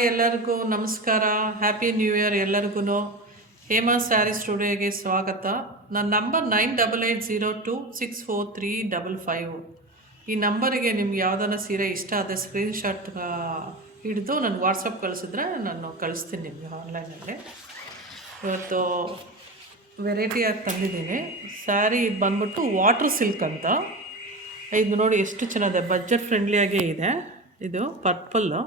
Hi ಎಲ್ಲರಿಗೂ ನಮಸ್ಕಾರ. Happy new year ಎಲ್ಲರಿಗೂ. ಹೇಮಾ ಸ್ಯಾರಿ ಸ್ಟುಡಿಯೋಗೆ ಸ್ವಾಗತ. ನನ್ನ ನಂಬರ್ 9880264355. ಈ ನಂಬರಿಗೆ ನಿಮ್ಗೆ ಯಾವುದನ್ನ ಸೀರೆ ಇಷ್ಟ ಆದರೆ ಸ್ಕ್ರೀನ್ಶಾಟ್ ಹಿಡಿದು ನನಗೆ ವಾಟ್ಸಪ್ ಕಳಿಸಿದ್ರೆ ನಾನು ಕಳಿಸ್ತೀನಿ ನಿಮಗೆ ಆನ್ಲೈನಲ್ಲಿ. ಇವತ್ತು ವೆರೈಟಿಯಾಗಿ ತಂದಿದ್ದೀನಿ ಸ್ಯಾರಿ. ಇದು ಬಂದ್ಬಿಟ್ಟು ವಾಟರ್ ಸಿಲ್ಕ್ ಅಂತ. ಇದು ನೋಡಿ ಎಷ್ಟು ಚೆನ್ನಾಗಿದೆ, ಬಜೆಟ್ ಫ್ರೆಂಡ್ಲಿಯಾಗೇ ಇದೆ. ಇದು ಪರ್ಪಲ್ಲು.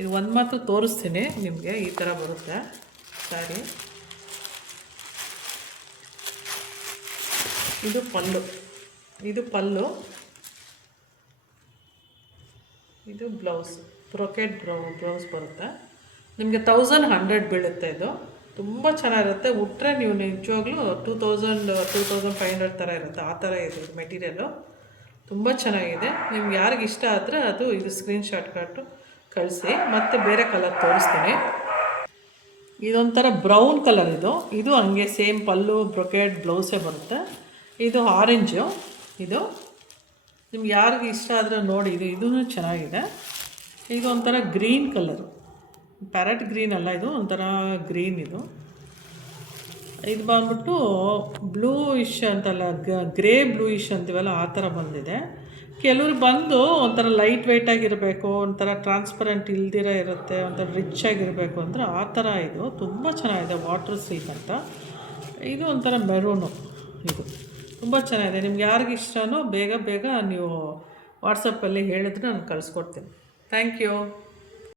ಇದು ಒಂದು ಮಾತ್ರ ತೋರಿಸ್ತೀನಿ ನಿಮಗೆ. ಈ ಥರ ಬರುತ್ತೆ ಸ್ಯಾರಿ. ಇದು ಪಲ್ಲು, ಇದು ಬ್ಲೌಸ್. ಬ್ರೊಕೆಟ್ ಬ್ಲೌಸ್ ಬರುತ್ತೆ. ನಿಮಗೆ 1100 ಬೀಳುತ್ತೆ. ಇದು ತುಂಬ ಚೆನ್ನಾಗಿರುತ್ತೆ. ಉಟ್ಟರೆ ನೀವು ನಿಜವಾಗ್ಲೂ 2500 ಥರ ಇರುತ್ತೆ. ಆ ಥರ ಇದೆ ಮೆಟೀರಿಯಲು. ತುಂಬ ಚೆನ್ನಾಗಿದೆ. ನಿಮ್ಗೆ ಯಾರಿಗೆ ಇಷ್ಟ ಆದರೆ ಇದು ಸ್ಕ್ರೀನ್ಶಾಟ್ ಕಟ್ಟು ಕಳಿಸಿ. ಮತ್ತು ಬೇರೆ ಕಲರ್ ತೋರಿಸ್ತೀನಿ. ಇದೊಂಥರ ಬ್ರೌನ್ ಕಲರ್. ಇದು ಹಂಗೆ ಸೇಮ್ ಪಲ್ಲು ಬ್ರೊಕೆಟ್ ಬ್ಲೌಸೇ ಬರುತ್ತೆ. ಇದು ಆರೆಂಜು. ಇದು ನಿಮ್ಗೆ ಯಾರಿಗೆ ಇಷ್ಟ ಆದರೆ ನೋಡಿ. ಇದೂ ಚೆನ್ನಾಗಿದೆ. ಇದು ಒಂಥರ ಗ್ರೀನ್ ಕಲರು, ಪ್ಯಾರೆಟ್ ಗ್ರೀನ್ ಅಲ್ಲ, ಇದು ಒಂಥರ ಗ್ರೀನ್. ಇದು ಬಂದ್ಬಿಟ್ಟು ಬ್ಲೂ ಇಶ್ ಅಂತಲ್ಲ, ಗ್ರೇ ಬ್ಲೂ ಇಶ್ ಅಂತೀವಲ್ಲ, ಆ ಥರ ಬಂದಿದೆ. ಕೆಲವ್ರು ಬಂದು ಒಂಥರ ಲೈಟ್ ವೆಯ್ಟಾಗಿರಬೇಕು, ಒಂಥರ ಟ್ರಾನ್ಸ್ಪರೆಂಟ್ ಇಲ್ದಿರ ಇರುತ್ತೆ, ಒಂಥರ ರಿಚ್ ಆಗಿರಬೇಕು ಅಂದರೆ ಆ ಥರ. ಇದು ತುಂಬ ಚೆನ್ನಾಗಿದೆ, ವಾಟರ್ ಸಿಲ್ಕ್ ಅಂತ. ಇದು ಒಂಥರ ಮೆರೂನು. ಇದು ತುಂಬ ಚೆನ್ನಾಗಿದೆ. ನಿಮ್ಗೆ ಯಾರಿಗೆ ಇಷ್ಟನೋ ಬೇಗ ನೀವು ವಾಟ್ಸಪ್ಪಲ್ಲಿ ಹೇಳಿದ್ರೆ ನಾನು ಕಳಿಸ್ಕೊಡ್ತೀನಿ. Thank you.